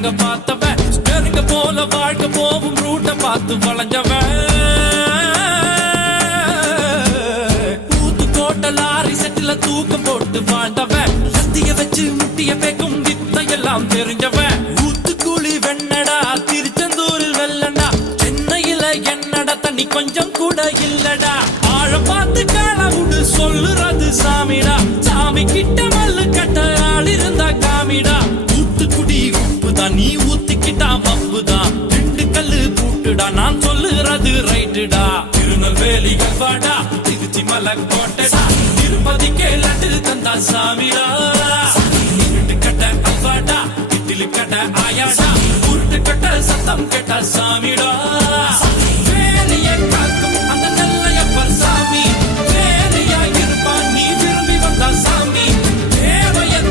இறங்க பார்த்தவன் ஸ்டேரிங்க போல வாழ்க்கை போகும் ரூட்ட பார்த்து வளைஞ்சவன் ஊத்துக்கோட்டை லாரி செட்டில தூக்கம் போட்டு வாழ்ந்தவன் லத்திய வச்சு முட்டிய பேக்கும் வித்தையெல்லாம் தெரிஞ்சவன் ஊத்துக்குழி வெண்ணடா திருச்செந்தூரில் வெள்ளடா சென்னையில என்னடா தண்ணி கொஞ்சம் கூட இல்லடா ஆழம் பார்த்து காலவுடு சொல்லுறது சாமிடா சாமி கிட்ட மல்லு கட்ட ஆள் இருந்தா காமிடா ஊத்துக்குடி உப்புதான் நீ ஊத்திக்கிட்டா மப்புதான் ரெண்டு கல்லு பூட்டுடா நான் சொல்லுறது ரைட்டுடா திருநெல்வேலி கல்வாடா திருச்சி மலை கோட்டைடா திருப்பதிக்கே லட்டு தந்தா சாமிடா இருட்டு கட்ட அல்வாடா இட்லி கட்ட ஆயாடா உருட்டு கட்ட சத்தம் கேட்டா சாமிடா